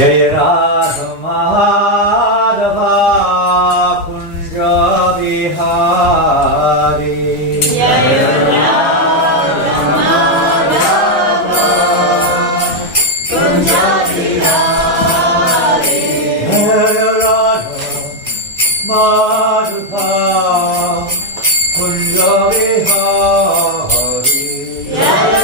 Jaya Radha Madhava Kunja Bihari Jaya Radha Madhava Kunja Bihari Jaya Radha Madhava Kunja Bihari Jaya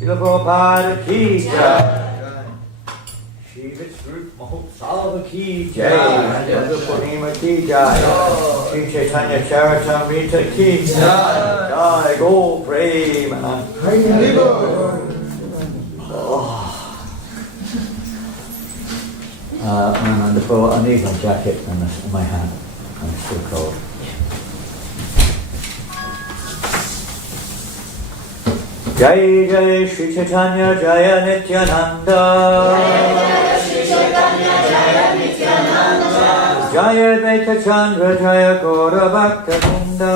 Srila Prabhupada ki jai. Shri Visvarupa Mahotsva ki jai. Yoga Purnima ki jai. Shri Chaitanya Charitamrita ki jai. Jai Go Prema. Wonderful. I need my jacket and my hat. I'm still cold. Jai Jai Shri Chaitanya Jaya Nityananda Jaya Shri Chaitanya Jaya Nityananda Jaya Advaita Chandra Jaya Gaura Bhakta Vrinda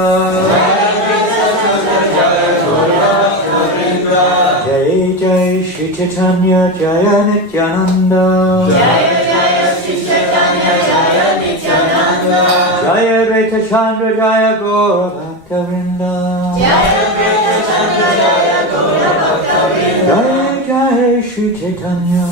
Jai Jai Shri Chaitanya Jaya Nityananda Jaya Jaya Shri Chaitanya Jaya Nityananda Jaya Advaita Chandra Jaya Gaura Bhakta Vrinda Jaya Advaita Chandra Jaya Gaura Bhakta Vrinda Jai Jai Shri Chaitanya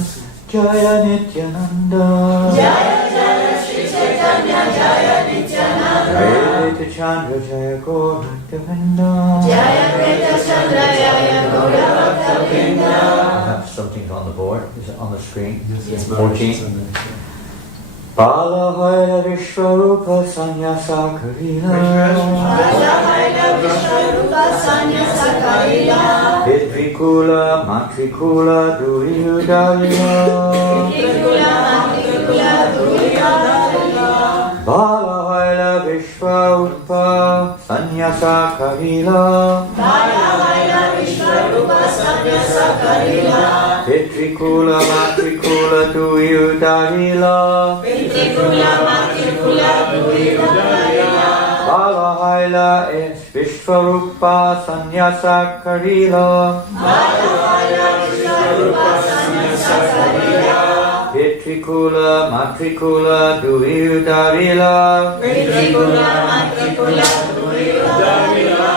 Jaya Nityananda Jaya Jaya Shri Chaitanya Jaya Nityananda Jaya Advaita Chandra Jaya Gaura Bhakta Vrinda Jaya Advaita Chandra Jaya Gaura Bhakta Vrinda. I have something on the board. Is it on the screen? Yes, 14. Balahaila Visvarupa Sannyasa Karila Balahaila Visvarupa Sannyasa Karila Vidvikula Mantrikula Duriyudalila Vidvikula Mantrikula Duriyudalila Balahaila Visvarupa Sannyasa Karila Balahaila Visvarupa Sannyasa Karila Vidvikula Mantrikula Duriyudalila Vidvikula Mantrikula Duriyudalila Balahaila is Visvarupa Sannyasa Karila Balahaila Visvarupa Sannyasa Karila Vidvikula Mantrikula Duriyudalila Vidvikula Mantrikula Duriyudalila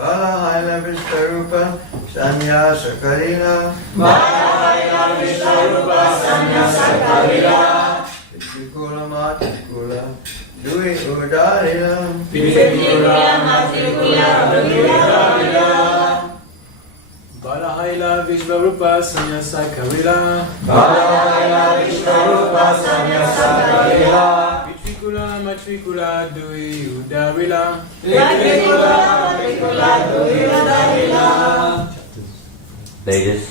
Balahaila Visvarupa Sannyasa Karila Balahaila Visvarupa Sannyasa Karila Vidvikula Matrikula Duriyudalila Vidvikula Matrikula Duriyudalila Balahaila Visvarupa Sannyasa Karila Balahaila Visvarupa Matrikula. Matrikula, matrikula, dui udarila. Matrikula, matrikula, dui udarila. Ladies.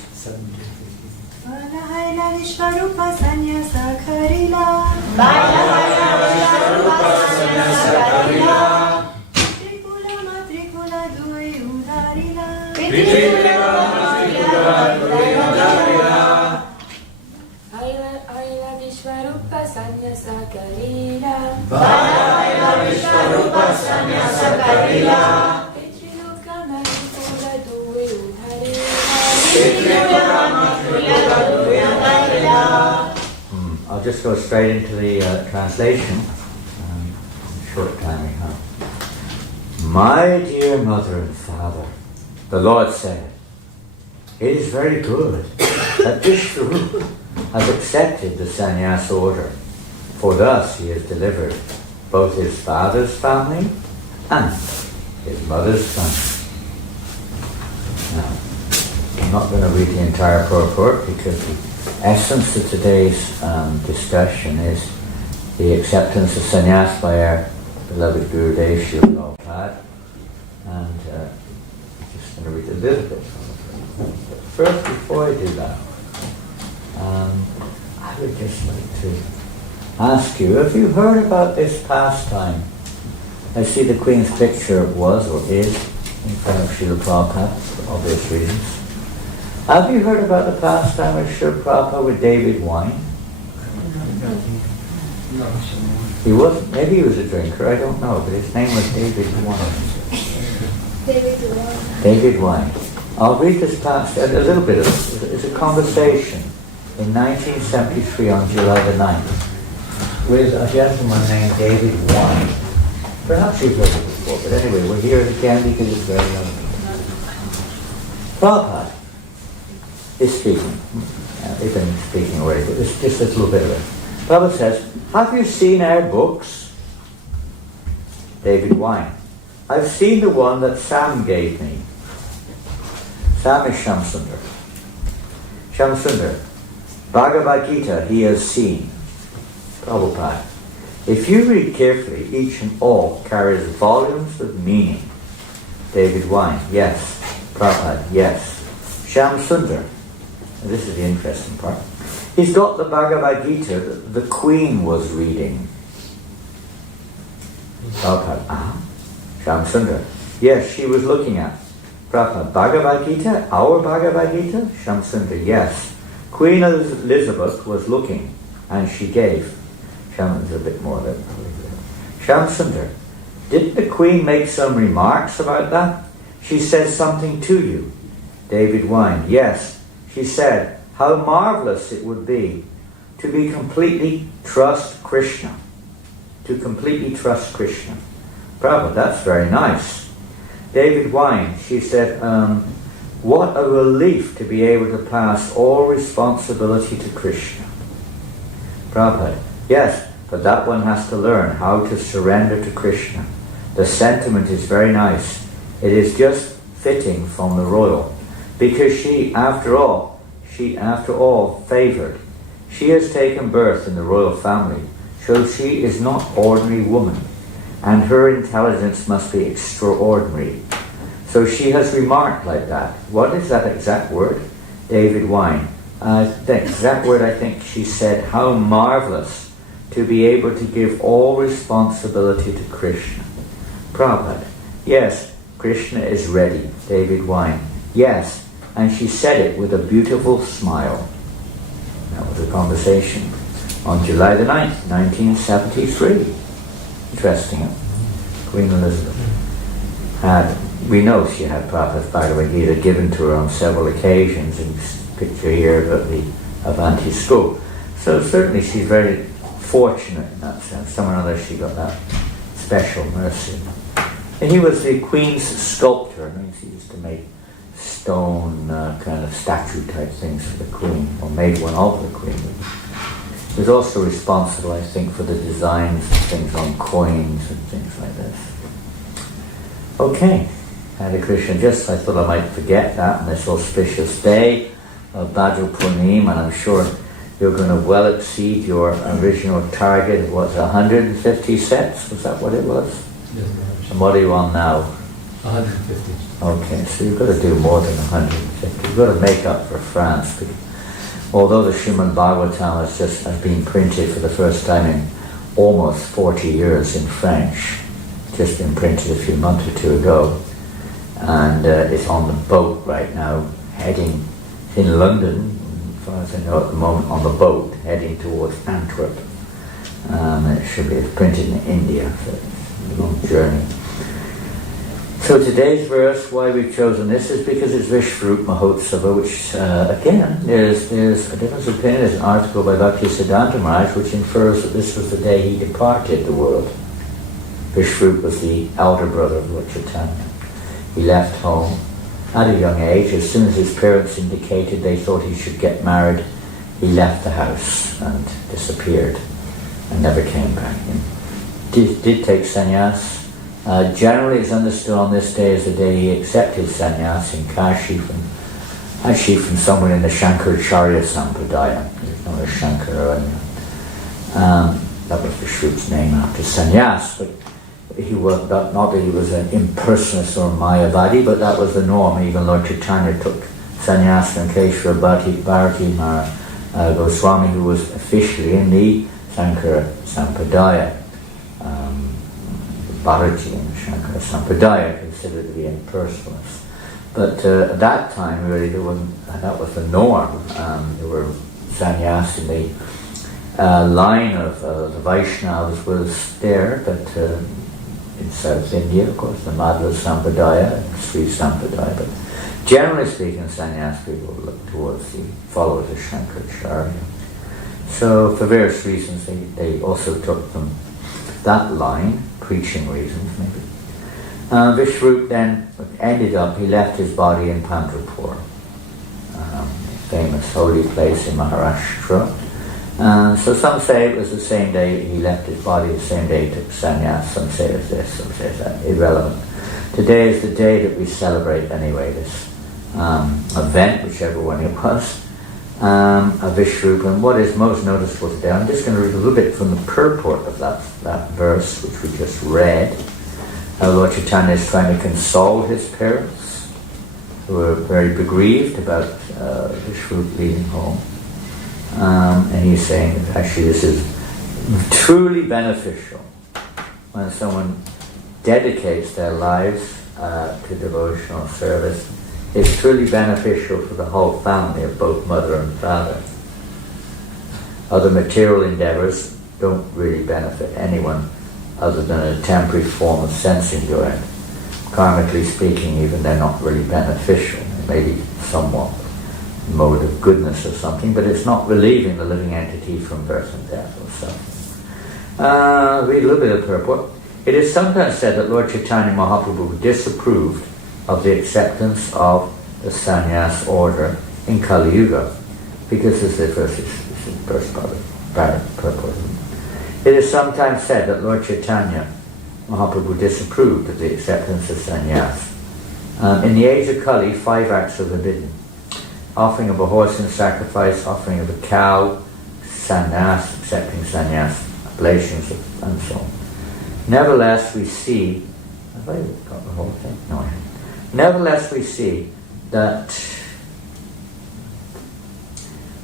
Balahayla Visvarupa Sannyasa Karila. Balahayla Visvarupa Sannyasa Karila. Matrikula, matrikula, dui udarila. Matrikula, matrikula, dui udarila. Ayla Visvarupa Sannyasa Karila. Balahayla Visvarupa Sannyasa Karila. Pitriloka Matrikula Dui Udharila. Pitriloka Matrikula Dui Udarila. I'll just go straight into the translation. Short time we have. My dear mother and father, the Lord said, it is very good that Visvarupa has accepted the sannyasa order, for thus he has delivered both his father's family and his mother's family. Now, I'm not going to read the entire purport because the essence of today's discussion is the acceptance of sannyas by our beloved Gurudev Srila Prabhupada, and I'm just going to read a little bit from it. But first, before I do that, I would just like to ask you, have you heard about this pastime? I see the Queen's picture was or is in front of Srila Prabhupada for obvious reasons. Have you heard about the pastime of Srila Prabhupada with David Wine? He wasn't, maybe he was a drinker, I don't know, but his name was David Wine. David Wine. I'll read this past, a little bit of it. It's a conversation in 1973 on July the 9th with a gentleman named David Wine. Perhaps you've heard it before, but anyway, we'll hear it again because it's very relevant. Prabhupada is speaking. They've been speaking already, but it's just a little bit of it. Prabhupada says, have you seen our books? David Wine. I've seen the one that Sam gave me. Sam is Shamsundar. Shamsundar. Bhagavad Gita he has seen. Prabhupada. If you read carefully, each and all carries volumes of meaning. David Wine. Yes. Prabhupada. Yes. Shamsundar. This is the interesting part. He's got the Bhagavad Gita that the Queen was reading. Prabhupada. Shamsundar. Yes, she was looking at. Prabhupada. Bhagavad Gita? Our Bhagavad Gita? Shamsundar. Yes. Queen Elizabeth was looking, and she gave. There's a bit more of it. Shamsundar. Didn't the Queen make some remarks about that? She said something to you. David Wine. Yes. She said, how marvelous it would be to be completely trust Krishna. To completely trust Krishna. Prabhupada, that's very nice. David Wine, she said, what a relief to be able to pass all responsibility to Krishna. Prabhupada, yes, but that one has to learn how to surrender to Krishna. The sentiment is very nice. It is just fitting from the royal. Because she, after all, favored. She has taken birth in the royal family, so she is not ordinary woman, and her intelligence must be extraordinary. So she has remarked like that. What is that exact word? David Wine. The exact word, I think she said, how marvelous to be able to give all responsibility to Krishna. Prabhupada. Yes, Krishna is ready. David Wine. Yes. And she said it with a beautiful smile. That was a conversation on July the 9th, 1973. Interesting, huh? Queen Elizabeth we know she had Prabhupada's Bhagavad Gita given to her on several occasions, in this picture here of the Avanti school. So certainly she's very fortunate in that sense. Somehow or other she got that special mercy. And he was the Queen's sculptor. I mean, he used to make stone kind of statue type things for the Queen, or made one of the Queen. He was also responsible, I think, for the designs of things on coins and things like this. Okay, Hare Krishna. Just I thought I might forget that on this auspicious day of Bhadra Purnima, and I'm sure You're going to well exceed your original target. It was 150 sets. Was that what it was? Yes, Maharaj. And what are you on now? 150. Okay, so you've got to do more than 150. You've got to make up for France. Although the Srimad Bhagavatam has been printed for the first time in almost 40 years in French, just been printed a few months or two ago, and it's on the boat right now, heading in London, as far as I know at the moment, on the boat, heading towards Antwerp. It should be printed in India, so it's a long journey. So today's verse, why we've chosen this, is because it's Visvarupa Mahotsva, which again, there's a difference of opinion. There's an article by Bhaktisiddhanta Maharaj which infers that this was the day he departed the world. Visvarupa was the elder brother of Lord Chaitanya. He left home at a young age. As soon as his parents indicated they thought he should get married, he left the house and disappeared and never came back. He did take sannyas. Generally it's understood on this day as the day he accepted sannyas in Kashi from somewhere in the Shankaracharya Sampradaya. He's not a Shankara. That was Vishru's name after sannyas, but he was not that he was an impersonalist or Mayavadi, but that was the norm. Even Lord Chaitanya took sannyas from Keshava Bharati Goswami, who was officially in the Shankara Sampradaya. Bharati and Shankara Sampradaya considered to be impersonalists. But at that time, really, that was the norm. There were sannyas in the line of the Vaishnavas was there, but in South India, of course, the Madhva Sampradaya and Sri Sampradaya. But generally speaking, sannyas people look towards the followers of Shankaracharya. So for various reasons, they also took them that line, preaching reasons maybe. Visvarupa then he left his body in Pandharpur, famous holy place in Maharashtra. So some say it was the same day he left his body, the same day he took sannyas. Some say it's this, some say it's that. Irrelevant. Today is the day that we celebrate anyway, this event, whichever one it was, of Visvarupa. And what is most noticeable today, I'm just going to read a little bit from the purport of that verse which we just read. Lord Chaitanya is trying to console his parents, who are very bereaved about Visvarupa leaving home. And he's saying that actually this is truly beneficial when someone dedicates their lives to devotional service. It's truly beneficial for the whole family of both mother and father. Other material endeavors don't really benefit anyone other than a temporary form of sense enjoyment. Karmically speaking, even they're not really beneficial. They may be somewhat mode of goodness or something, but it's not relieving the living entity from birth and death or suffering. Read a little bit of purport. It is sometimes said that Lord Chaitanya Mahaprabhu disapproved of the acceptance of the sannyas order in Kali Yuga, because this is the first purport. It is sometimes said that Lord Chaitanya Mahaprabhu disapproved of the acceptance of sannyas. In the age of Kali, 5 acts are forbidden: offering of a horse in sacrifice, offering of a cow, sannyas, accepting sannyas, oblations, and so on. Nevertheless, we see, have I got the whole thing? No, I haven't. Nevertheless, we see that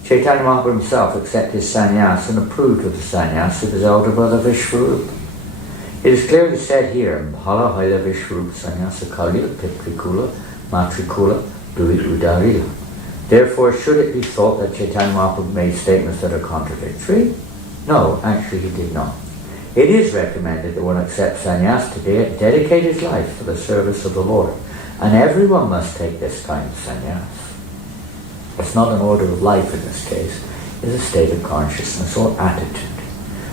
Chaitanya Mahaprabhu himself accepted sannyas and approved of the sannyas of his elder brother Visvarupa. It is clearly said here, Bhala Haila Visvarupa Sannyasa Kalila Pitrikula Matrikula Duit Udarila. Therefore, should it be thought that Chaitanya Mahaprabhu made statements that are contradictory? No, actually he did not. It is recommended that one accept sannyas to dedicate his life for the service of the Lord. And everyone must take this kind of sannyas. It's not an order of life in this case. It's a state of consciousness or attitude.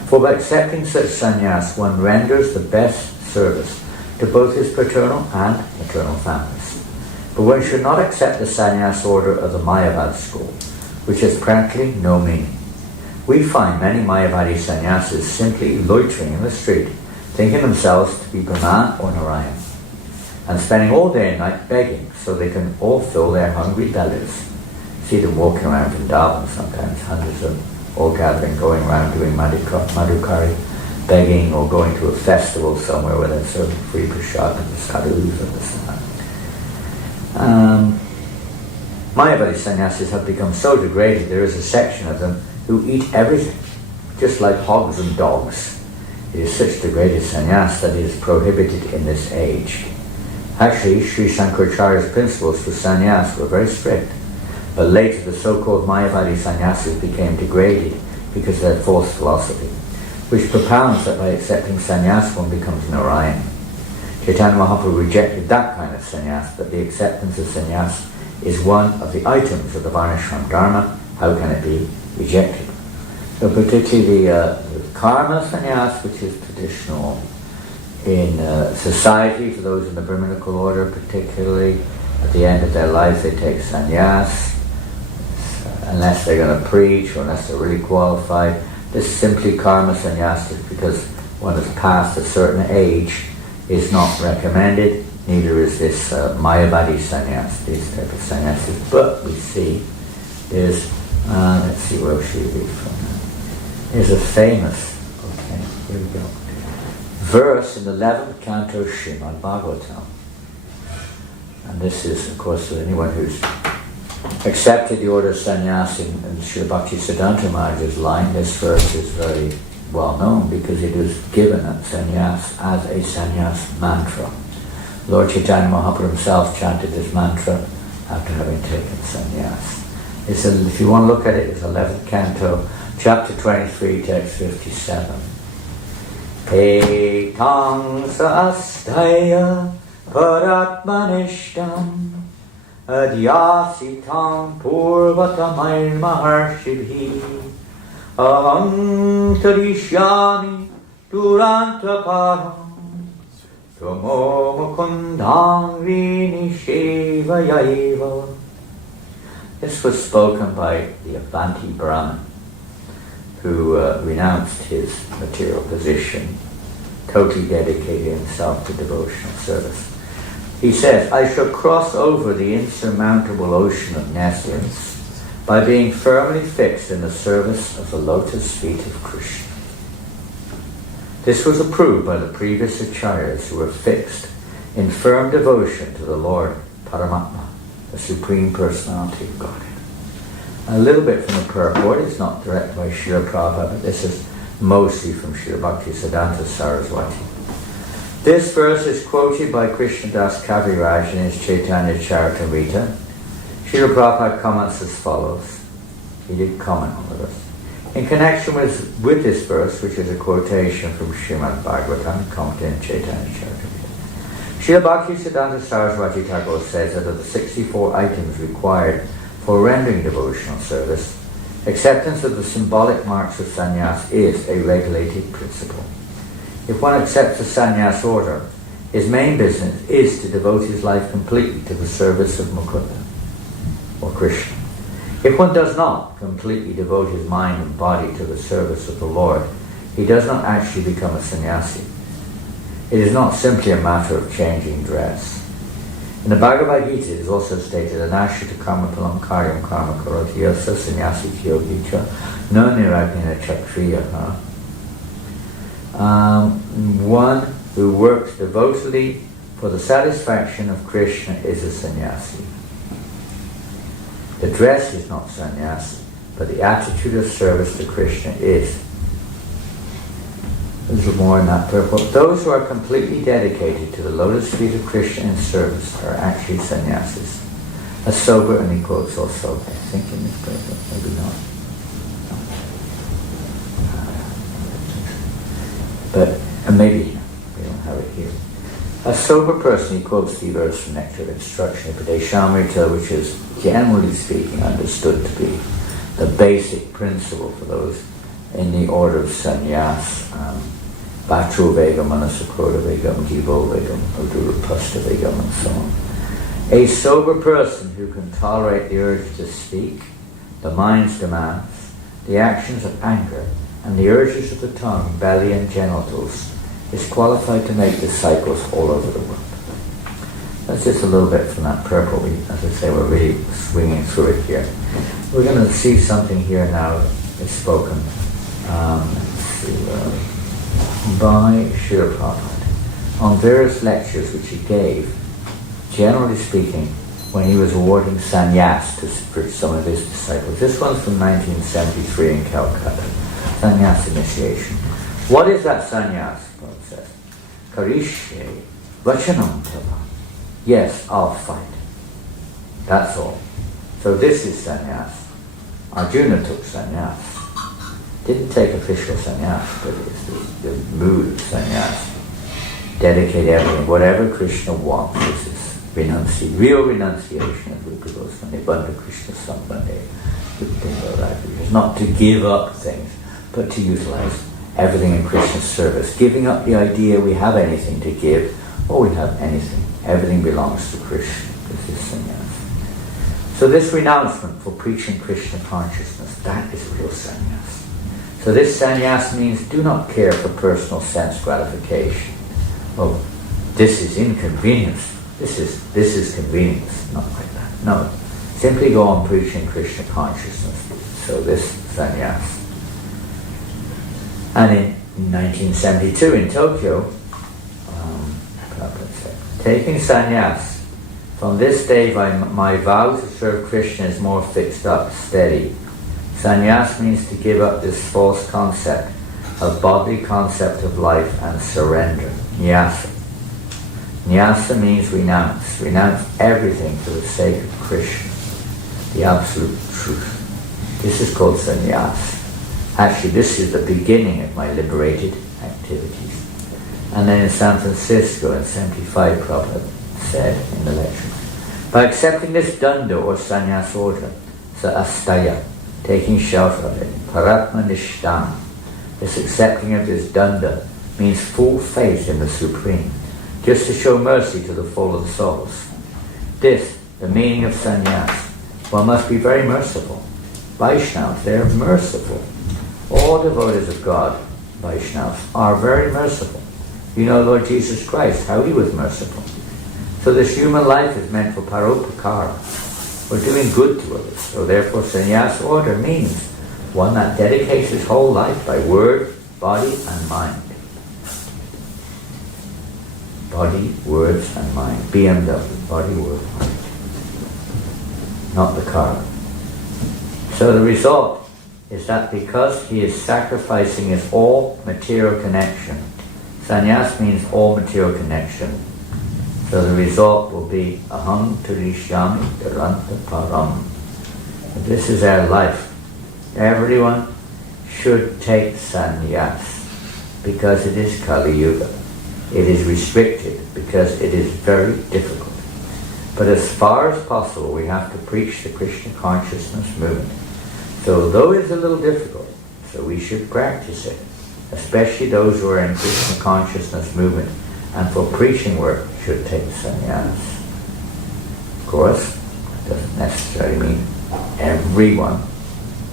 For by accepting such sannyas, one renders the best service to both his paternal and maternal families. But one should not accept the sannyas order of the Mayavad school, which has practically no meaning. We find many Mayavadi sannyasis simply loitering in the street, thinking themselves to be Brahman or Narayan, and spending all day and night begging so they can all fill their hungry bellies. See them walking around Vrindavan sometimes, hundreds of them. all gathering, going around doing madhukari, begging, or going to a festival somewhere where they're serving free prasad to the sadhus or this and that. Mayavadi sannyasis have become so degraded, there is a section of them who eat everything, just like hogs and dogs. It is such degraded sannyas that it is prohibited in this age. Actually, Sri Shankaracharya's principles for sannyas were very strict, but later the so-called Mayavadi sannyasis became degraded because of their false philosophy, which propounds that by accepting sannyas one becomes Narayan. Chaitanya Mahaprabhu rejected that kind of sannyas, but the acceptance of sannyas is one of the items of the Varnashram Dharma. How can it be rejected? So particularly the karma sannyas, which is traditional in society for those in the Brahminical order, particularly at the end of their life they take sannyas, unless they're going to preach or unless they're really qualified. This simply karma sannyas, because one has passed a certain age, is not recommended. Neither is this Mayavadi sannyas, these type of sannyasis. But we see is, let's see where we should read from. There's a famous, okay, here we go, verse in the 11th canto of Srimad Bhagavatam. And this is, of course, for anyone who's accepted the order of sannyas in Srila Bhaktisiddhanta Maharaj's line, this verse is very well known because it was given at sannyas as a sannyas mantra. Lord Chaitanya Mahaprabhu himself chanted this mantra after having taken sannyas. It's if you want to look at it, it's 11th canto, chapter 23, text 57. Etang sastaya paratmanishtam adyasitam purvatamair maharshibhi aham tarishyami durantaparam Tomo mukundam rinishevayaiva. This was spoken by the Avanti Brahmin, who renounced his material position, totally dedicated himself to devotional service. He says, I shall cross over the insurmountable ocean of nescience by being firmly fixed in the service of the lotus feet of Krishna. This was approved by the previous acharyas who were fixed in firm devotion to the Lord Paramatma, the Supreme Personality of Godhead. A little bit from the purport, it's not directed by Srila Prabhupada, but this is mostly from Srila Bhaktisiddhanta Saraswati. This verse is quoted by Krishnadas Kaviraj in his Chaitanya Charitamrita. Srila Prabhupada comments as follows. He did comment on the verse. In connection with this verse, which is a quotation from Srimad Bhagavatam, commented in Chaitanya Charitamrita, Srila Bhaktisiddhanta Saraswati Thakur says that of the 64 items required for rendering devotional service, acceptance of the symbolic marks of sannyas is a regulated principle. If one accepts the sannyas order, his main business is to devote his life completely to the service of Mukunda, or Krishna. If one does not completely devote his mind and body to the service of the Lord, he does not actually become a sannyasi. It is not simply a matter of changing dress. In the Bhagavad Gita it is also stated, Anashita karma palam karyam karma karoti yasa sannyasi yogi cha no niragina chatriya. One who works devotedly for the satisfaction of Krishna is a sannyasi. The dress is not sannyas, but the attitude of service to Krishna is. A little more in that purport. Those who are completely dedicated to the lotus feet of Krishna in service are actually sannyasis. A sober, and he quotes also, I think in this purport, maybe not. But maybe we don't have it here. A sober person, he quotes the verse from Nectar of Instruction, Padeshamrita, which is generally speaking understood to be the basic principle for those in the order of sannyas. Vatru Vegam, Manasakroda Vegam, Jivo Vegam, Udurapasta Vegam, and so on. A sober person who can tolerate the urge to speak, the mind's demands, the actions of anger, and the urges of the tongue, belly, and genitals, is qualified to make disciples all over the world. That's just a little bit from that purple. As I say, we're really swinging through it here. We're going to see something here now is spoken by Srila Prabhupada on various lectures which he gave, generally speaking, when he was awarding sannyas for some of his disciples. This one's from 1973 in Calcutta, sannyas initiation. What is that sannyas? Prabhupada says, Karishe Vachanam Tava. Yes, I'll fight. That's all. So this is sannyas. Arjuna took sannyas. Didn't take official sannyas, but it's the mood of sannyas. Dedicate everything, whatever Krishna wants. This is real renunciation of Rupa Goswami, Bandha Krishna Sambandhe. It's not to give up things, but to utilize everything in Krishna's service. Giving up the idea we have anything to give, or we have anything. Everything belongs to Krishna. This is sannyas. So this renouncement for preaching Krishna consciousness, that is real sannyas. So this sannyas means do not care for personal sense gratification. Oh, this is inconvenience. This is convenience. Not like that. No. Simply go on preaching Krishna consciousness. So this sannyas. And in 1972 in Tokyo, Prabhupada said, taking sannyas, from this day my vow to serve Krishna is more fixed up, steady. Sannyas means to give up this false concept of bodily concept of life and surrender. Nyasa. Nyasa means renounce. Renounce everything for the sake of Krishna, the absolute truth. This is called sannyas. Actually, this is the beginning of my liberated activities. And then in San Francisco in 75, Prabhupada said in the lecture, by accepting this danda or sannyas order, sa astaya, taking shelter of it, paratma nishtam, this accepting of this danda means full faith in the Supreme, just to show mercy to the fallen souls. This, the meaning of sannyas. One must be very merciful. Vaishnavas, they are merciful. All devotees of God, Vaishnavas, are very merciful. You know Lord Jesus Christ, how he was merciful. So this human life is meant for paropakara. We're doing good to others. So therefore sannyas order means one that dedicates his whole life by word, body and mind. Body, words and mind. BMW, body, word, mind. Not the car. So the result is that because he is sacrificing his all material connection, sannyas means all material connection, so the result will be aham turishyami dharanta param. This is our life. Everyone should take sannyas because it is Kali Yuga. It is restricted because it is very difficult. But as far as possible, we have to preach the Krishna consciousness movement. So though it's a little difficult, so we should practice it, especially those who are in Krishna consciousness movement and for preaching work should take sannyas. Of course, it doesn't necessarily mean everyone.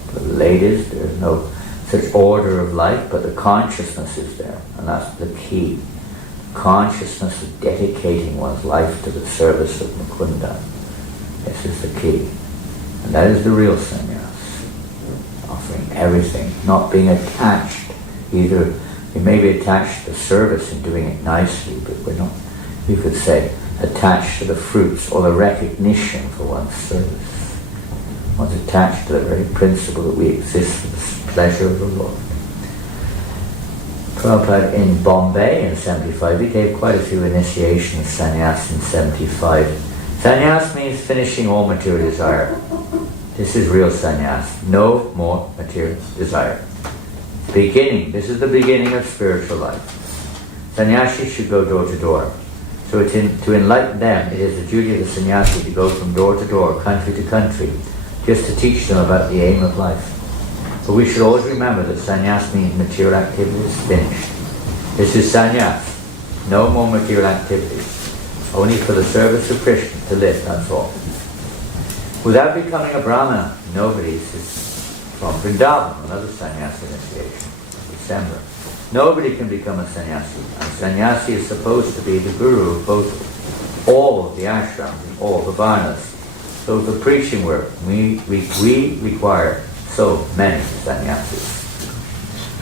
For the ladies, there's no such order of life, but the consciousness is there, and that's the key. Consciousness of dedicating one's life to the service of Mukunda. This is the key. And that is the real sannyas. Offering everything, not being attached. Either we may be attached to the service and doing it nicely, but we're not, you could say, attached to the fruits or the recognition for one's service. One's attached to the very principle that we exist for the pleasure of the Lord. Prabhupada in Bombay in 75, he gave quite a few initiations sannyas in 75. Sannyas means finishing all material desire. This is real sannyas. No more material desire. Beginning. This is the beginning of spiritual life. Sannyasis should go door to door. So to enlighten them, it is the duty of the sannyasi to go from door to door, country to country, just to teach them about the aim of life. But we should always remember that sannyas means material activity is finished. This is sannyas. No more material activities. Only for the service of Krishna to live, that's all. Without becoming a brahmana, nobody is from Vrindavan, another sannyasi initiation, December. Nobody can become a sannyasi. And sannyasi is supposed to be the guru of both all of the ashrams and all the varnas. So for preaching work, we require So many sannyasis.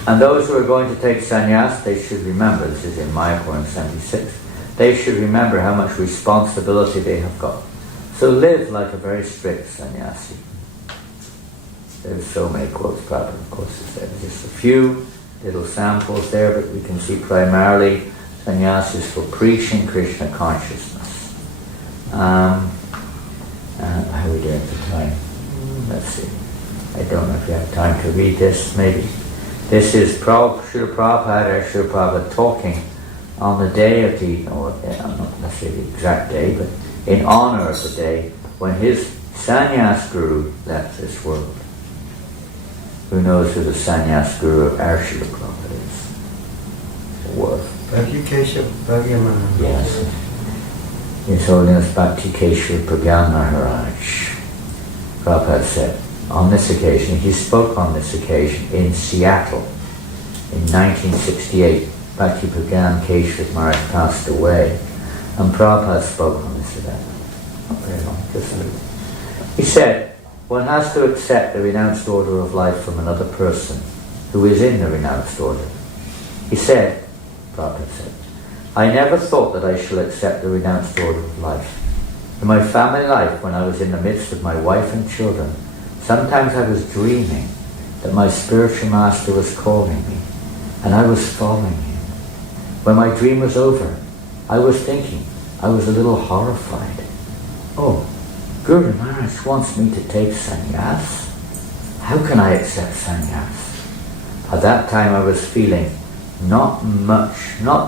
And those who are going to take sannyas, they should remember, this is in Mayapur in 76, they should remember how much responsibility they have got. So live like a very strict sannyasi. There's so many quotes, Prabhupada, of course, there's just a few little samples there, but we can see primarily sannyasis for preaching Krishna consciousness. How are we doing for time? Let's see. I don't know if you have time to read this, maybe. This is Srila Prabhupada or Srila Prabhupada talking on the day of the, or not necessarily the exact day, but in honor of the day when his sannyas guru left this world. Who knows who the sannyas guru of our Srila Prabhupada is? Was. Bhakti Keshav Bhagavan. Yes. His Holiness Bhakti Keshav Pragyan Maharaj. Prabhupada said, on this occasion, he spoke on this occasion in Seattle in 1968. Bhakti Pragyan Keshav Maharaj passed away, and Prabhupada spoke on this event. Not very long, just a little. He said, one has to accept the renounced order of life from another person who is in the renounced order. He said, Prabhupada said, I never thought that I shall accept the renounced order of life. In my family life, when I was in the midst of my wife and children, sometimes I was dreaming that my spiritual master was calling me, and I was following him. When my dream was over, I was thinking, I was a little horrified. Oh, Guru Maharaj wants me to take sannyas? How can I accept sannyas? At that time I was feeling not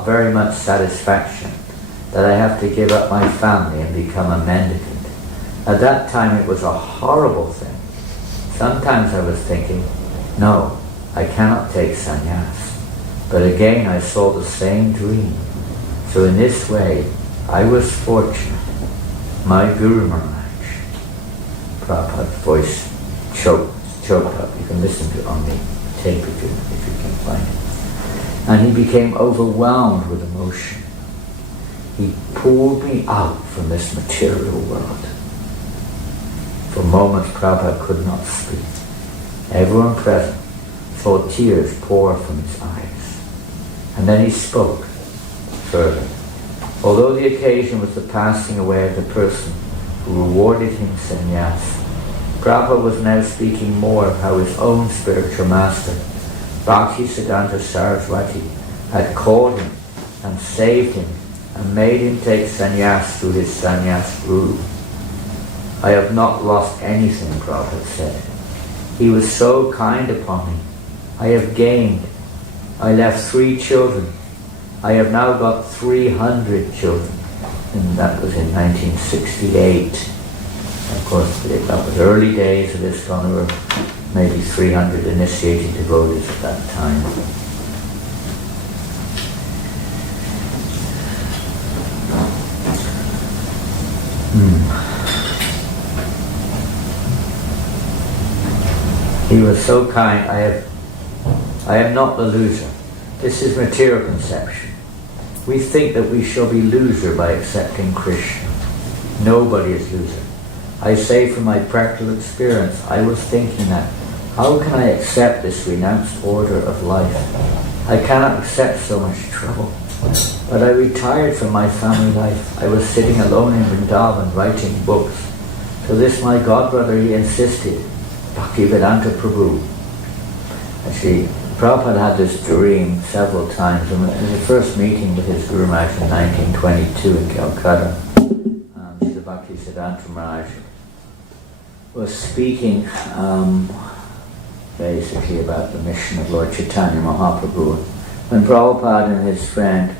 very much satisfaction that I have to give up my family and become a mendicant. At that time it was a horrible thing. Sometimes I was thinking, no, I cannot take sannyas. But again I saw the same dream. So in this way, I was fortunate. My Guru Maharaj, Prabhupada's voice choked up. You can listen to it on the tape if you can find it. And he became overwhelmed with emotion. He pulled me out from this material world. For moments Prabhupada could not speak. Everyone present saw tears pour from his eyes. And then he spoke further. Although the occasion was the passing away of the person who rewarded him sannyas, Prabhupada was now speaking more of how his own spiritual master, Bhaktisiddhanta Saraswati, had called him and saved him and made him take sannyas through his sannyas guru. I have not lost anything, Prabhupada said. He was so kind upon me. I have gained. I left 3 children. I have now got 300 children. And that was in 1968. Of course, that was early days of ISKCON. There were maybe 300 initiated devotees at that time. He was so kind. I am not the loser. This is material conception. We think that we shall be loser by accepting Krishna. Nobody is loser. I say from my practical experience, I was thinking that, how can I accept this renounced order of life? I cannot accept so much trouble. But I retired from my family life. I was sitting alone in Vrindavan writing books. So this my godbrother, he insisted, Bhaktivedanta Prabhu. Actually, Prabhupada had this dream several times. In the first meeting with his Guru Maharaj in 1922 in Calcutta, Srila Bhaktisiddhanta Maharaj was speaking basically about the mission of Lord Chaitanya Mahaprabhu. When Prabhupada and his friend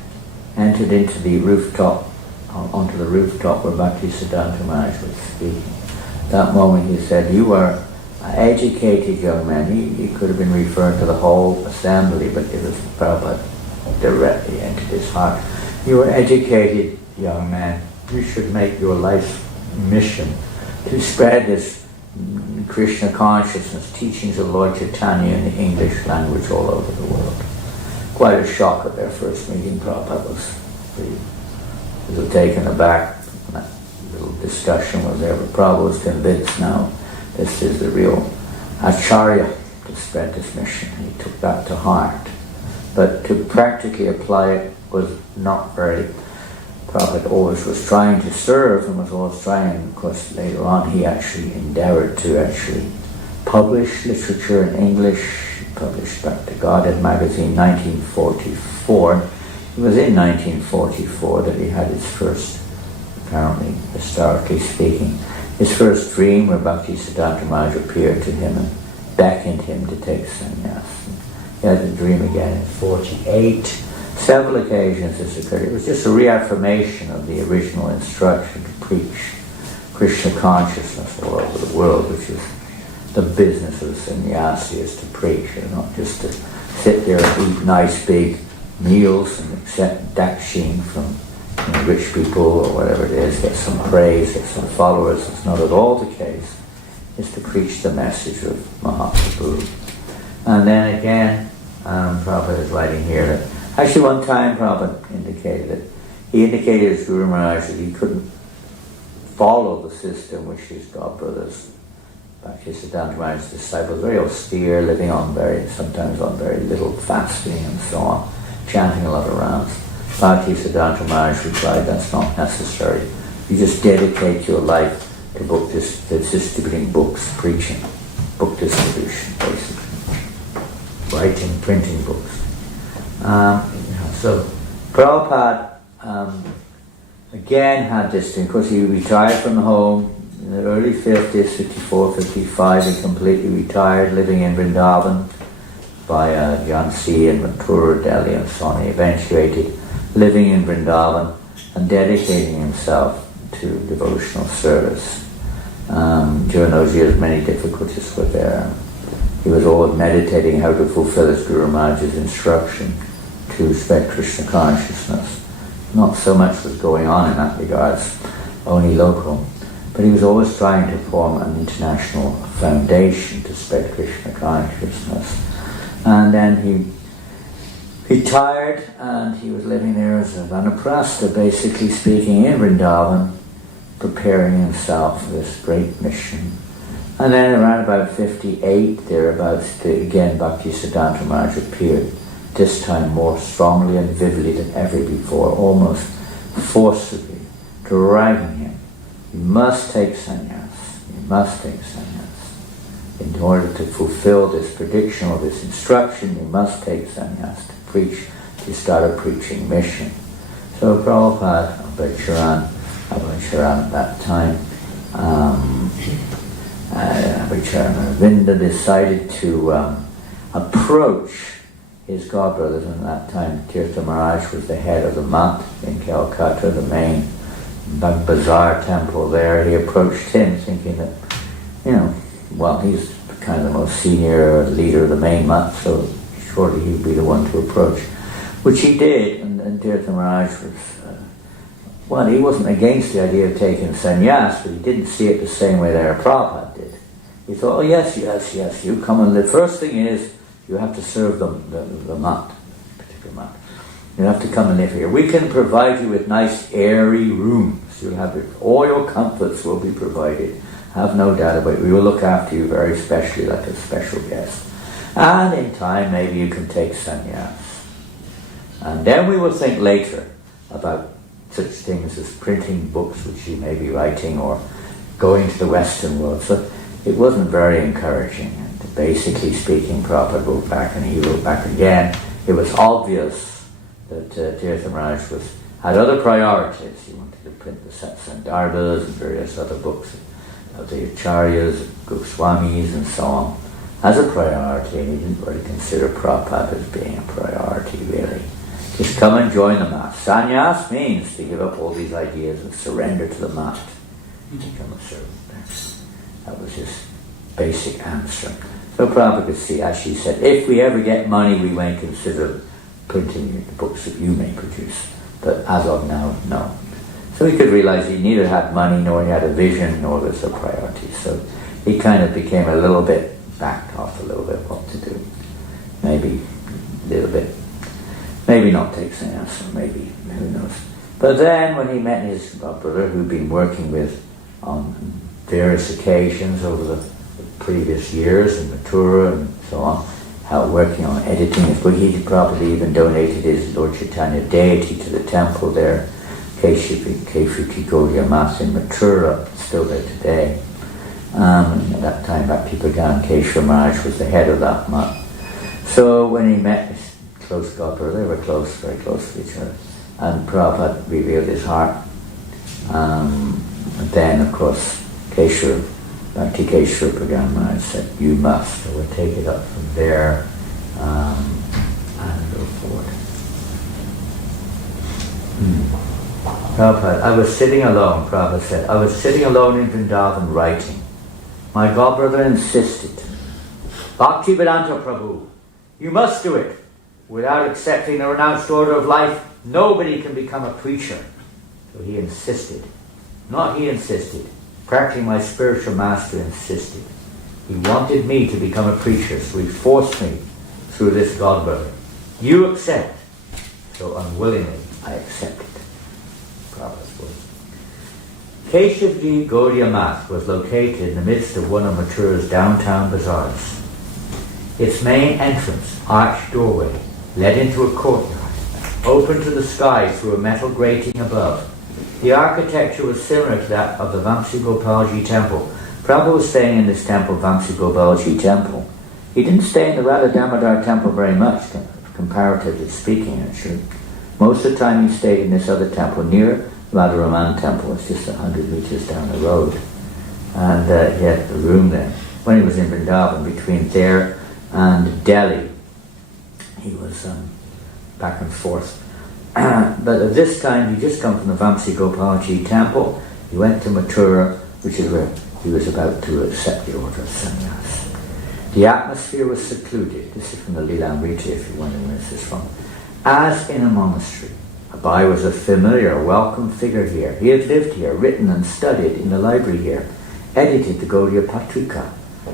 entered into the rooftop, onto the rooftop where Bhaktisiddhanta Maharaj was speaking, at that moment he said, "You are an educated young man." He could have been referring to the whole assembly, but it was Prabhupada directly entered his heart. "You are an educated young man. You should make your life's mission to spread this Krishna consciousness, teachings of Lord Chaitanya in the English language all over the world." Quite a shock at their first meeting. Prabhupada was taken aback. That little discussion was there, but Prabhupada was convinced now this is the real acharya to spread this mission. He took that to heart. But to practically apply it was not very. Prabhupada always was trying to serve and was always trying. Of course, later on he actually endeavored to actually publish literature in English. He published Bhakti Godhead magazine in 1944. It was in 1944 that he had his first, apparently, historically speaking, his first dream where Bhakti Siddhanta Maharaj appeared to him and beckoned him to take sannyas. He had the dream again in 48. Several occasions this occurred. It was just a reaffirmation of the original instruction to preach Krishna consciousness all over the world, which is the business of the sannyasi, is to preach, and not just to sit there and eat nice big meals and accept dakshin from rich people or whatever it is, get some praise, get some followers. It's not at all the case. It's to preach the message of Mahotsva. And then again, Prabhupada is writing here that actually one time Prabhupada indicated his Guru Maharaj that he couldn't follow the system which his godbrothers, Bhakti Siddhanta Maharaj's disciples, very austere, living on sometimes on very little fasting and so on, chanting a lot of rounds. Bhakti Siddhanta Maharaj replied, that's not necessary. You just dedicate your life to distributing books, preaching, book distribution, basically. Writing, printing books. So Prabhupada again had this thing. Of course, he retired from home in the early 50s, 54, 55. He completely retired, living in Vrindavan by Jhansi and Mathura, Delhi and so on. He eventuated living in Vrindavan and dedicating himself to devotional service. During those years, many difficulties were there. He was always meditating how to fulfill his Guru Maharaj's instruction to spread Krishna consciousness. Not so much was going on in that regards, only local. But he was always trying to form an international foundation to spread Krishna consciousness. And then he retired and he was living there as a vanaprastha, basically speaking, in Vrindavan, preparing himself for this great mission. And then around about 58, thereabouts, again Bhakti Siddhanta Maharaj appeared, this time more strongly and vividly than ever before, almost forcibly, dragging him. You must take sannyas. You must take sannyas. In order to fulfill this prediction or this instruction, you must take sannyas to preach, to start a preaching mission. So Prabhupada, Abhay Charan at that time, Abhay Charan Arvinda decided to approach his godbrothers. And at that time Tirtha Maharaj was the head of the Mat in Calcutta, the main Bazaar temple there. He approached him thinking that, he's kind of the most senior leader of the main Mat, so surely he'd be the one to approach. Which he did, and Tirtha Maharaj was, he wasn't against the idea of taking sannyas, but he didn't see it the same way that Prabhupada did. He thought, oh yes, you come and the first thing is, you have to serve the mat, particular mat. You have to come and live here. We can provide you with nice airy rooms. You'll have all your comforts will be provided. Have no doubt about it. We will look after you very specially, like a special guest. And in time, maybe you can take sannyas. And then we will think later about such things as printing books which you may be writing or going to the Western world. So it wasn't very encouraging. And basically speaking, Prabhupada wrote back and he wrote back again. It was obvious that Tirtha Maharaj had other priorities. He wanted to print the Satsandarbhas and various other books of the Acharyas, Goswamis and so on as a priority, and he didn't really consider Prabhupada as being a priority really. Just come and join the mat. Sannyas means to give up all these ideas and surrender to the mat. Become a servant. That was his basic answer. So Prabhupada could see, as she said, if we ever get money, we may consider printing the books that you may produce. But as of now, no. So he could realize he neither had money, nor he had a vision, nor was a priority. So he kind of became a little bit, backed off a little bit what to do. Maybe a little bit. Maybe not take sannyas, or maybe, who knows. But then when he met his brother, who'd been working with on various occasions over the the previous years in Mathura and so on, how working on editing his book. He probably even donated his Lord Chaitanya deity to the temple there, Keshuti Gaudiya Math in Mathura, still there today. At that time, Bhakti Pradhan Keshava Maharaj was the head of that math. So when he met his close godbrother, they were close, very close to each other, and Prabhupada revealed his heart. And then, of course, Bhakti Keshava Pradhan Maharaj said, "You must." So we'll take it up from there and go forward. Prabhupada, I was sitting alone, Prabhupada said, I was sitting alone in Vrindavan writing. My godbrother insisted, "Bhaktivedanta Prabhu, you must do it. Without accepting the renounced order of life, nobody can become a preacher." So he insisted. Not he insisted. Practically my spiritual master insisted. He wanted me to become a preacher, so he forced me through this godbrother. "You accept." So unwillingly, I accepted. Prabhupada's word. Keshavji Gaudiya Math was located in the midst of one of Mathura's downtown bazaars. Its main entrance, arched doorway, led into a courtyard, open to the sky through a metal grating above. The architecture was similar to that of the Vamsi Gopalji temple. Prabhupada was staying in this temple, Vamsi Gopalji temple. He didn't stay in the Radha Damodar temple very much, comparatively speaking, actually. Most of the time he stayed in this other temple near Radharaman temple. It's just 100 meters down the road. And he had a room there. When he was in Vrindavan, between there and Delhi, he was back and forth. But at this time, he just come from the Vamsi Gopalji temple. He went to Mathura, which is where he was about to accept the order of sannyas. The atmosphere was secluded. This is from the Lilamrita, if you wonder where this is from. As in a monastery. Abai was a familiar, welcome figure here. He had lived here, written and studied in the library here, edited the Gaudiya Patrika,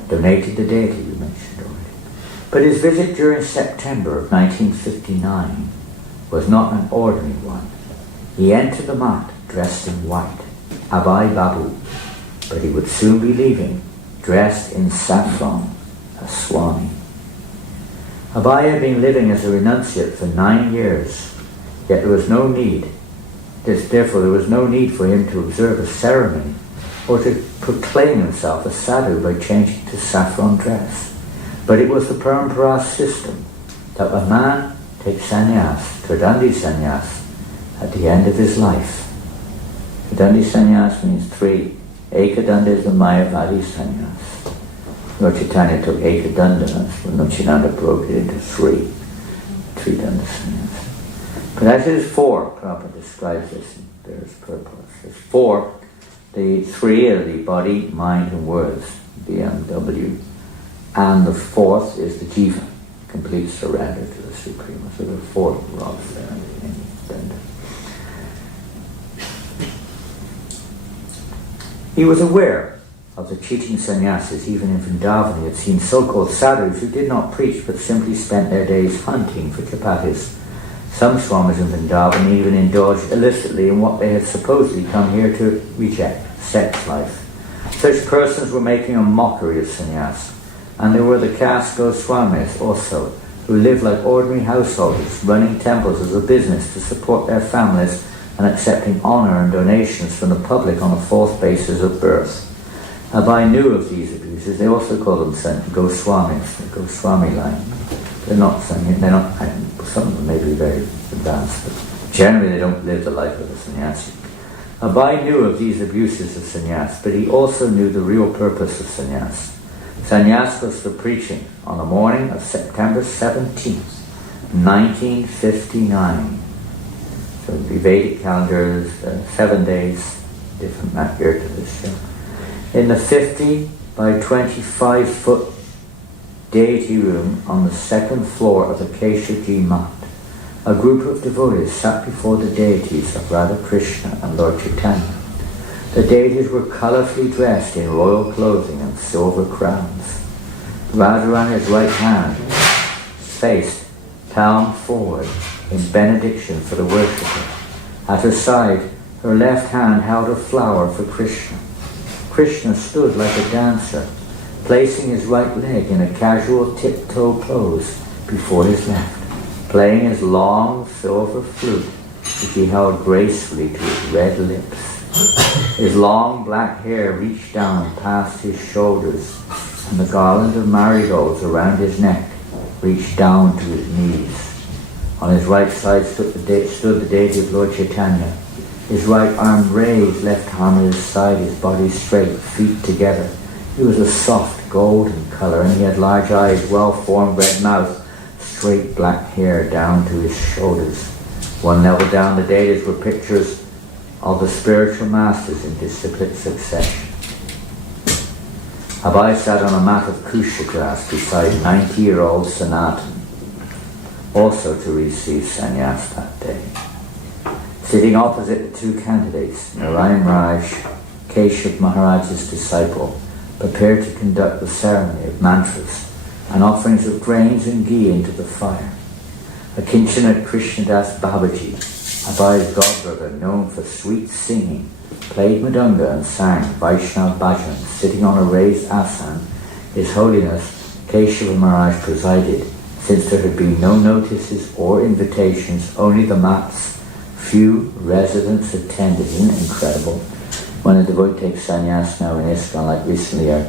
donated the deity we mentioned already. But his visit during September of 1959 was not an ordinary one. He entered the mat dressed in white, Abai Babu, but he would soon be leaving, dressed in saffron, a Swami. Abai had been living as a renunciate for 9 years, yet there was no need. Therefore, there was no need for him to observe a ceremony or to proclaim himself a sadhu by changing to saffron dress. But it was the parampara system that a man takes sannyas, Tridandi sannyas, at the end of his life. Tridandi sannyas means 3. Ekadanda is the Mayavadi sannyas. Lord Chaitanya took Ekadanda, when Lord Janananda broke it into 3. Tridanda sannyas. But as it is 4, Prabhupada describes this in various purports. There's 4. The 3 are the body, mind and words, BMW. And the 4th is the jiva, complete surrender to the Supreme. So there are 4 rods there in Danda. He was aware of the cheating sannyasis. Even in Vrindavan, he had seen so-called sadhus who did not preach but simply spent their days hunting for chapatis. Some swamis in Vrindavan even indulged illicitly in what they had supposedly come here to reject, sex life. Such persons were making a mockery of sannyas. And there were the caste Goswamis also, who lived like ordinary householders, running temples as a business to support their families and accepting honor and donations from the public on a false basis of birth. Abai knew of these abuses. They also call them Goswamis, the Goswami line. They're not, some of them may be very advanced, but generally they don't live the life of a sannyasi. Abai knew of these abuses of sannyas, but he also knew the real purpose of sannyas. Sannyas was for preaching on the morning of September 17th, 1959. So the Vedic calendar is 7 days, different map here to this show. In the 50 by 25 foot deity room on the 2nd floor of the Keshaji Mat, a group of devotees sat before the deities of Radha Krishna and Lord Chaitanya. The deities were colourfully dressed in royal clothing and silver crowns. Radha on his right hand, faced palm forward in benediction for the worshipper. At her side, her left hand held a flower for Krishna. Krishna stood like a dancer, placing his right leg in a casual tiptoe pose before his left, playing his long silver flute, which he held gracefully to his red lips. His long black hair reached down past his shoulders, and the garland of marigolds around his neck reached down to his knees. On his right side stood the deity of Lord Chaitanya, his right arm raised, left arm at his side, his body straight, feet together. He was a soft golden colour, and he had large eyes, well-formed red mouth, straight black hair down to his shoulders. One level down the deities were pictures of the spiritual masters in disciplined succession. Abai sat on a mat of kusha grass beside 90-year-old Sanatan, also to receive sannyas that day. Sitting opposite the two candidates, Narayan Raj, Keshav Maharaj's disciple, prepared to conduct the ceremony of mantras and offerings of grains and ghee into the fire. Akincana Krishnadas Babaji, Abai's godbrother, known for sweet singing, played mridanga and sang Vaishnava bhajans. Sitting on a raised asan, His Holiness Keshav Maharaj presided. Since there had been no notices or invitations, only the mats, few residents attended. Isn't it incredible? When a devotee takes sannyas now in ISKCON, like recently our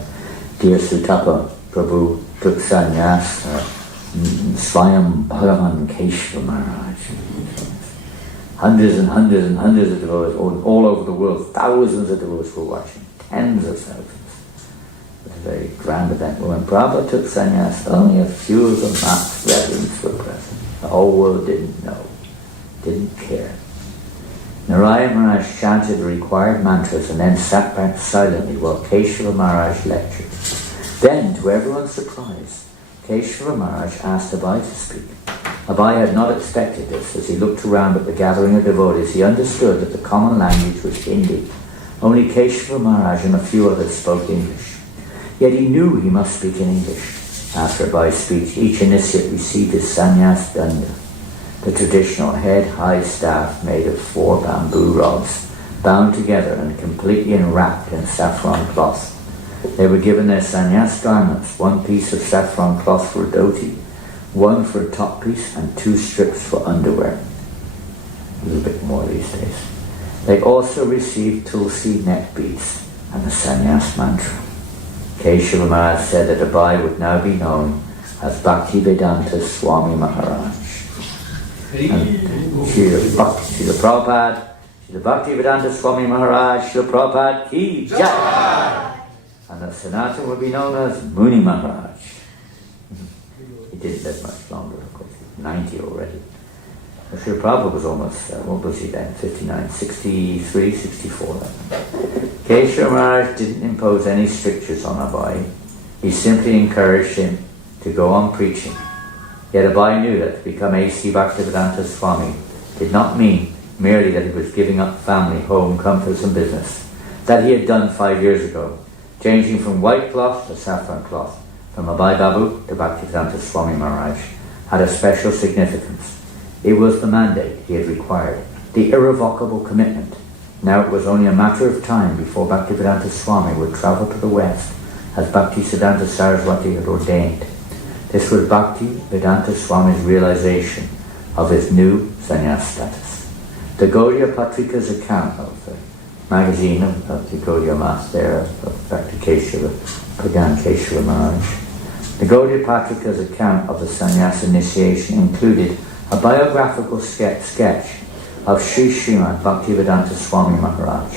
dear Srila Prabhupada took sannyas, Swayam Bhagavan Keshav Maharaj. Hundreds and hundreds and hundreds of devotees all over the world, thousands of devotees were watching, tens of thousands. It was a very grand event. When Prabhupada took sannyas, only a few of the mass reverends were present. The whole world didn't know, didn't care. Narayan Maharaj chanted the required mantras and then sat back silently while Keshav Maharaj lectured. Then, to everyone's surprise, Keshav Maharaj asked Abai to speak. Abai had not expected this. As he looked around at the gathering of devotees, he understood that the common language was Hindi. Only Keshav Maharaj and a few others spoke English. Yet he knew he must speak in English. After Abai's speech, each initiate received his sannyas danda, the traditional head-high staff made of 4 bamboo rods, bound together and completely enwrapped in saffron cloth. They were given their sannyas garments, 1 piece of saffron cloth for a dhoti, 1 for a top piece, and 2 strips for underwear. A little bit more these days. They also received tulsi neck beads and the sannyas mantra. Keshav Maharaj said that Abai would now be known as Bhaktivedanta Swami Maharaj. And Srila Prabhupada, Srila Bhaktivedanta Swami Maharaj, Srila Prabhupada ki jai. And that Sanatan would be known as Muni Maharaj. He didn't live much longer, of course. He was 90 already. But Srila Prabhupada was almost, what was he then? 59, 63, 64 then. Keshav Maharaj didn't impose any strictures on Abai. He simply encouraged him to go on preaching. Yet Abai knew that to become A.C. Bhaktivedanta Swami did not mean merely that he was giving up family, home, comforts and business. That he had done 5 years ago, changing from white cloth to saffron cloth, from Abai Babu to Bhaktivedanta Swami Maharaj, had a special significance. It was the mandate he had required, the irrevocable commitment. Now it was only a matter of time before Bhaktivedanta Swami would travel to the west, as Bhaktisiddhanta Saraswati had ordained. This was Bhaktivedanta Swami's realization of his new sannyas status. The Gaudiya Patrika's account of the magazine of the Gaudiya Math there, of Dr. Keshav, Pragan Keshav Maharaj. The Gaudiya Patrika's account of the sannyas initiation included a biographical sketch of Sri Srimad Bhaktivedanta Swami Maharaj,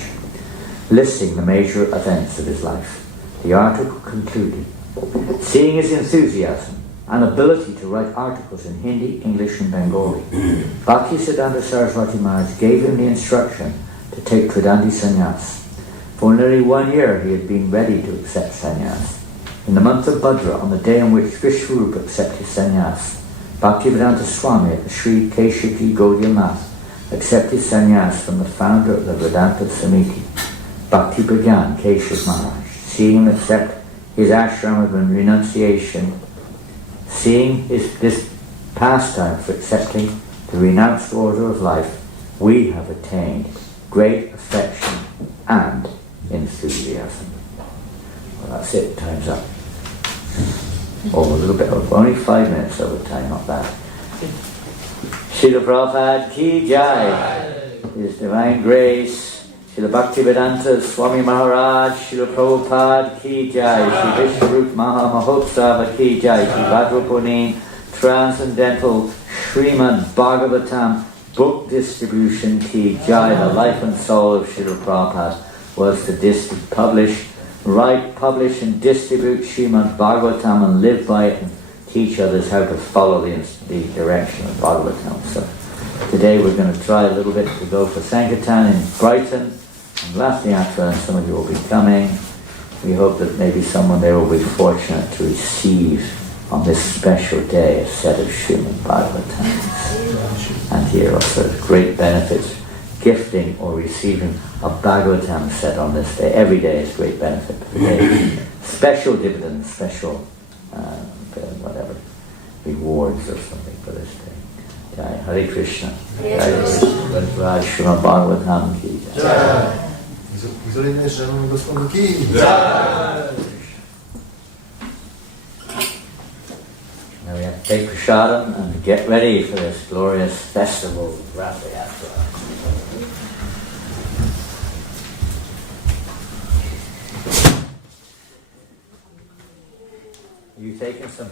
listing the major events of his life. The article concluded, seeing his enthusiasm and ability to write articles in Hindi, English and Bengali, Bhaktisiddhanta Saraswati Maharaj gave him the instruction to take Tridandi sannyas. For nearly 1 year he had been ready to accept sannyas. In the month of Bhadra, on the day on which Visvarupa accepted sannyas, Bhaktivedanta Swami at the Sri Keshavji Gaudiya Math accepted sannyas from the founder of the Vedanta Samiti, Bhakti Pragyan Keshav Maharaj. Seeing him accept his ashram of renunciation, seeing this pastime for accepting the renounced order of life, we have attained great affection and enthusiasm. Well, that's it. Time's up. Oh, a little bit, only 5 minutes over time, not bad. Srila Prabhupada ki jai. His Divine Grace, Srila Bhaktivedanta Swami Maharaj, Srila Prabhupada ki jai. Sri Visvarupa Mahotsva ki jai. Sri Visvarupa Transcendental Srimad Bhagavatam book distribution ki jai. The life and soul of Srila Prabhupada was to publish, and distribute Srimad Bhagavatam and live by it and teach others how to follow the direction of Bhagavatam. So today we're going to try a little bit to go for Sankirtan in Brighton and Lathyatra, and some of you will be coming. We hope that maybe someone there will be fortunate to receive on this special day a set of Srimad Bhagavatam. And here also great benefits, gifting or receiving a Bhagavatam set on this day. Every day is great benefit. Special dividends, special whatever, rewards or something for this day. Jai Hare Krishna. Jai Raj Srimad Bhagavatam ki jai. Goswami ki jai. Now we have to take prasadam and get ready for this glorious festival of Rath Yatra. You taking some